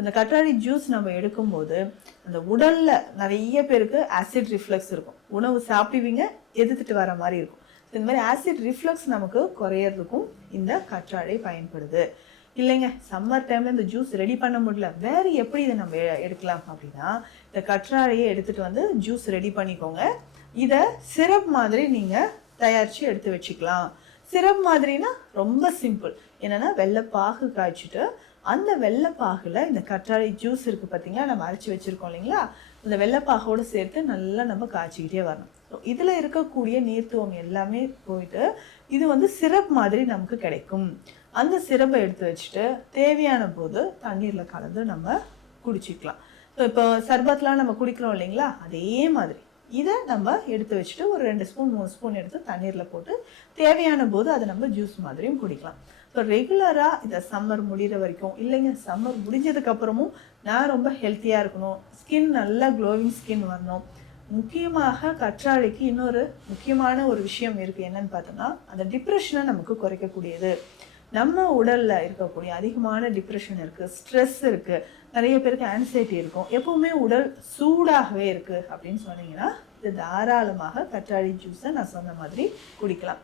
இந்த கற்றாழை ஜூஸ் நம்ம எடுக்கும்போது அந்த உடல்ல நிறைய பேருக்கு ஆசிட் ரிஃப்ளக்ஸ் இருக்கும். உணவு சாப்பிடுவீங்க, எதிர்த்துட்டு வர மாதிரி இருக்கும். இந்த மாதிரி ஆசிட் ரிஃப்ளக்ஸ் நமக்கு குறையறதுக்கும் இந்த கற்றாழை பயன்படுது. இல்லைங்க, சம்மர் டைம்ல இந்த ஜூஸ் ரெடி பண்ண முடியல, வேற எப்படி இதை நம்ம எடுக்கலாம் அப்படின்னா, இந்த கற்றாழையை எடுத்துட்டு வந்து ஜூஸ் ரெடி பண்ணிக்கோங்க. இதை சிரப் மாதிரி நீங்க தயாரிச்சு எடுத்து வச்சுக்கலாம். சிரப் மாதிரினா ரொம்ப சிம்பிள். என்னன்னா வெள்ளைப்பாகு காய்ச்சிட்டு அந்த வெள்ளைப்பாகுல இந்த கற்றாழை ஜூஸ் இருக்கு பார்த்தீங்களா, நம்ம அரைச்சி வச்சிருக்கோம் இல்லைங்களா, இந்த வெள்ளைப்பாகோடு சேர்த்து நல்லா நம்ம காய்ச்சிக்கிட்டே வரணும். இதுல இருக்கக்கூடிய நீர்த்துவம் எல்லாமே போயிட்டு இது வந்து சிரப் மாதிரி நமக்கு கிடைக்கும். அந்த சிரப்பை எடுத்து வச்சுட்டு தேவையான போது தண்ணீர்ல கலந்து நம்ம குடிச்சிக்கலாம். இப்போ சர்பத்லாம் நம்ம குடிக்கிறோம் இல்லைங்களா, அதே மாதிரி இதை நம்ம எடுத்து வச்சுட்டு ஒரு 2 ஸ்பூன் 3 ஸ்பூன் எடுத்து தண்ணீரில் போட்டு தேவையான போது அதை நம்ம ஜூஸ் மாதிரியும் குடிக்கலாம். ஸோ ரெகுலராக இந்த சம்மர் முடிகிற வரைக்கும், இல்லைங்க சம்மர் முடிஞ்சதுக்கு அப்புறமும் நான் ரொம்ப ஹெல்த்தியாக இருக்கணும், ஸ்கின் நல்லா க்ளோவிங் ஸ்கின் வரணும், முக்கியமாக கற்றாழைக்கு இன்னொரு முக்கியமான ஒரு விஷயம் இருக்குது. என்னன்னு பார்த்தோம்னா, அந்த டிப்ரெஷனை நமக்கு குறைக்கக்கூடியது. நம்ம உடல்ல இருக்கக்கூடிய அதிகமான டிப்ரெஷன் இருக்கு, ஸ்ட்ரெஸ் இருக்கு, நிறைய பேருக்கு ஆன்சைட்டி இருக்கும், எப்பவுமே உடல் சூடாகவே இருக்கு அப்படின்னு சொன்னீங்கன்னா இது தாராளமாக கற்றாழை ஜூஸை நான் சொன்ன மாதிரி குடிக்கலாம்.